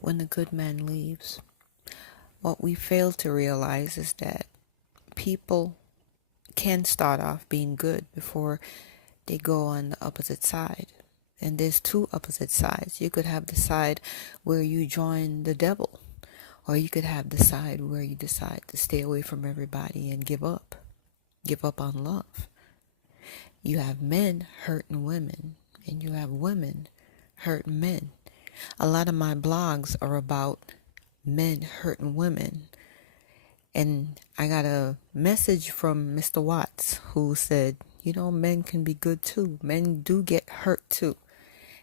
when the good man leaves. What we fail to realize is that people can start off being good before they go on the opposite side. And there's two opposite sides. You could have the side where you join the devil, or you could have the side where you decide to stay away from everybody and give up. Give up on love. You have men hurting women, and you have women hurting men. A lot of my blogs are about men hurting women. And I got a message from Mr. Watts who said, men can be good too. Men do get hurt too.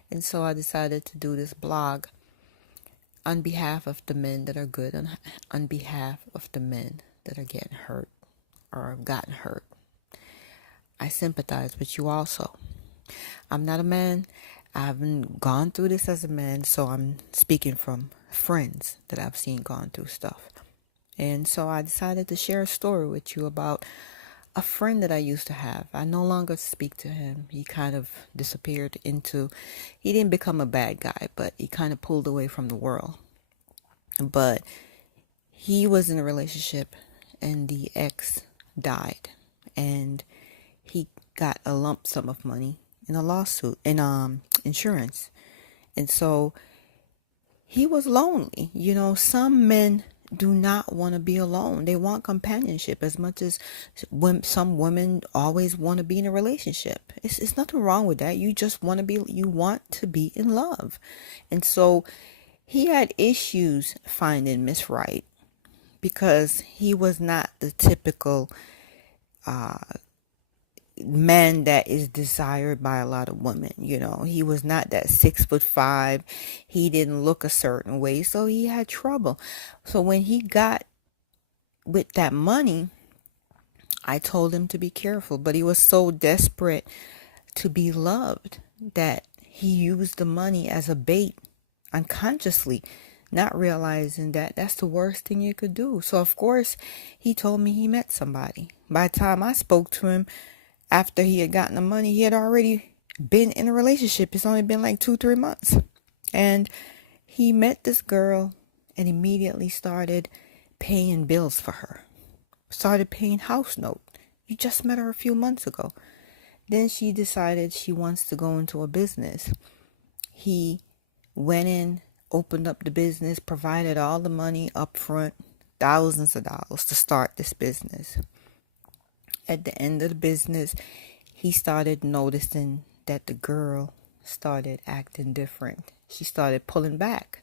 And so I decided to do this blog on behalf of the men that are good, on behalf of the men that are getting hurt or have gotten hurt. I sympathize with you also. I'm not a man. I haven't gone through this as a man, so I'm speaking from friends that I've seen gone through stuff. And so I decided to share a story with you about a friend that I used to have. I no longer speak to him. He kind of disappeared he didn't become a bad guy, but he kind of pulled away from the world. But he was in a relationship and the ex died. And he got a lump sum of money in a lawsuit, in insurance. And so he was lonely. Some men do not want to be alone. They want companionship as much as some women always want to be in a relationship. It's nothing wrong with that. You just want to be in love. And so he had issues finding Miss Right because he was not the typical man that is desired by a lot of women. He was not that 6'5". He didn't look a certain way, so he had trouble. So when he got with that money, I told him to be careful, but he was so desperate to be loved that he used the money as a bait unconsciously, not realizing that that's the worst thing you could do. So of course he told me he met somebody. By the time I spoke to him, after he had gotten the money, he had already been in a relationship. It's only been like 2-3 months. And he met this girl and immediately started paying bills for her. Started paying house note. You just met her a few months ago. Then she decided she wants to go into a business. He went in, opened up the business, provided all the money up front, thousands of dollars to start this business. At the end of the business, he started noticing that the girl started acting different. She started pulling back.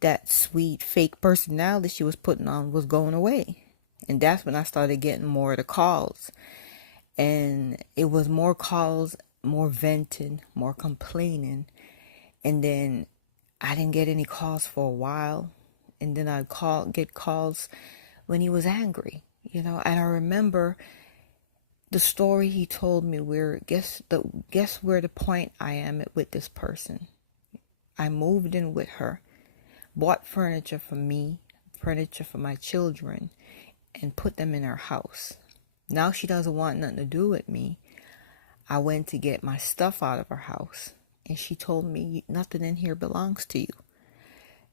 That sweet fake personality she was putting on was going away. And that's when I started getting more of the calls. And it was more calls, more venting, more complaining. And then I didn't get any calls for a while. And then I'd get calls when he was angry. And I remember the story he told me guess where the point I am with this person. I moved in with her, bought furniture for me, furniture for my children, and put them in her house. Now she doesn't want nothing to do with me. I went to get my stuff out of her house, and she told me, nothing in here belongs to you.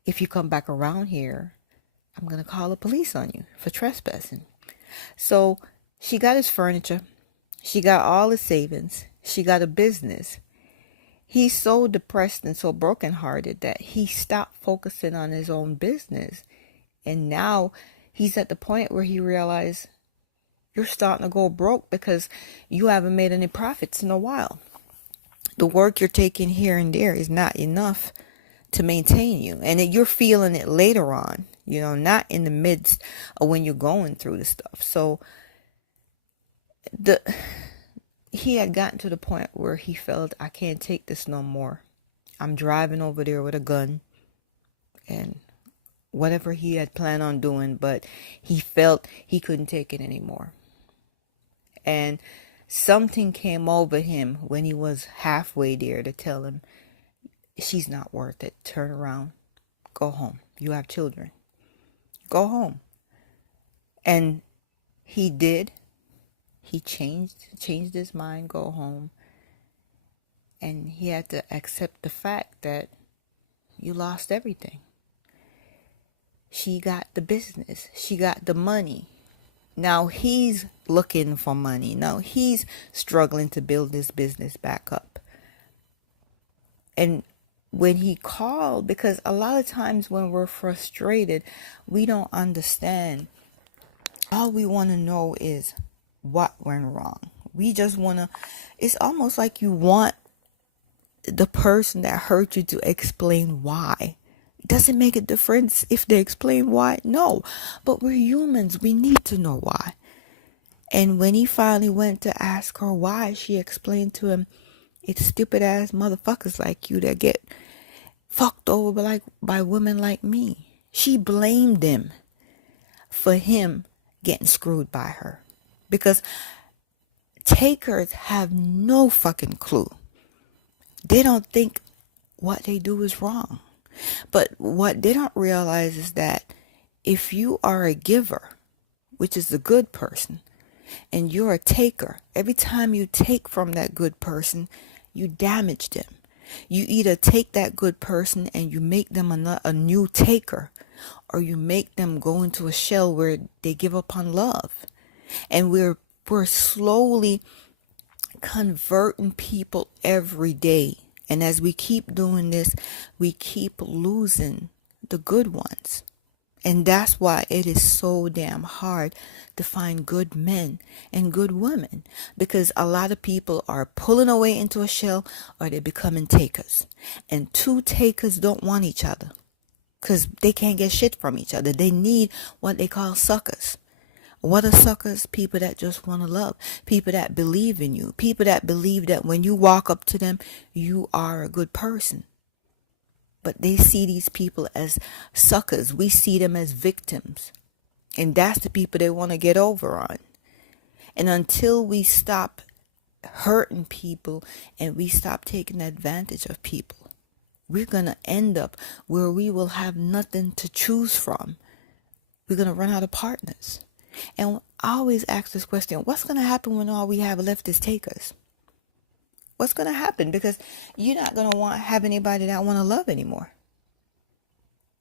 If you come back around here, I'm going to call the police on you for trespassing. So she got his furniture. She got all his savings. She got a business. He's so depressed and so brokenhearted that he stopped focusing on his own business. And now he's at the point where he realized, you're starting to go broke because you haven't made any profits in a while. The work you're taking here and there is not enough to maintain you. And you're feeling it later on, not in the midst of when you're going through the stuff. So he had gotten to the point where he felt, I can't take this no more. I'm driving over there with a gun and whatever he had planned on doing, but he felt he couldn't take it anymore. And something came over him when he was halfway there to tell him, she's not worth it. Turn around. Go home. You have children. Go home. And he did. He changed his mind, go home. And he had to accept the fact that you lost everything. She got the business. She got the money. Now he's looking for money. Now he's struggling to build this business back up. And when he called, because a lot of times when we're frustrated, we don't understand. All we want to know is what went wrong. We just want to, it's almost like you want the person that hurt you to explain why. Does it make a difference if they explain why? No. But we're humans. We need to know why. And when he finally went to ask her why, she explained to him, it's stupid ass motherfuckers like you that get fucked over by women like me. She blamed him for him getting screwed by her. Because takers have no fucking clue. They don't think what they do is wrong. But what they don't realize is that if you are a giver, which is the good person, and you're a taker, every time you take from that good person, you damage them. You either take that good person and you make them a new taker, or you make them go into a shell where they give up on love. And we're slowly converting people every day. And as we keep doing this, we keep losing the good ones. And that's why it is so damn hard to find good men and good women. Because a lot of people are pulling away into a shell, or they're becoming takers. And two takers don't want each other, because they can't get shit from each other. They need what they call suckers. What are suckers? People that just want to love. People that believe in you. People that believe that when you walk up to them, you are a good person. But they see these people as suckers. We see them as victims. And that's the people they want to get over on. And until we stop hurting people and we stop taking advantage of people, we're going to end up where we will have nothing to choose from. We're going to run out of partners. And I always ask this question, what's going to happen when all we have left is takers? What's going to happen? Because you're not going to have anybody that want to love anymore.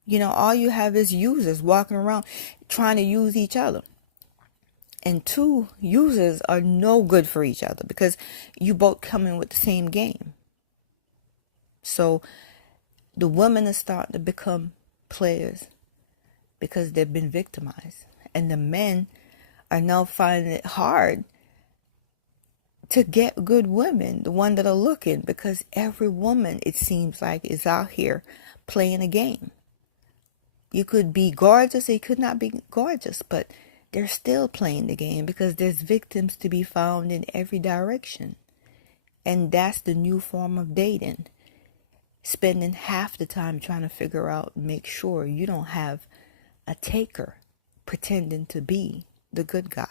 You know, all you have is users walking around trying to use each other. And two users are no good for each other, because you both come in with the same game. So the women are starting to become players because they've been victimized. And the men are now finding it hard to get good women, the one that are looking, because every woman, it seems like, is out here playing a game. You could be gorgeous, you could not be gorgeous, but they're still playing the game, because there's victims to be found in every direction. And that's the new form of dating. Spending half the time trying to figure out, make sure you don't have a taker pretending to be the good guy.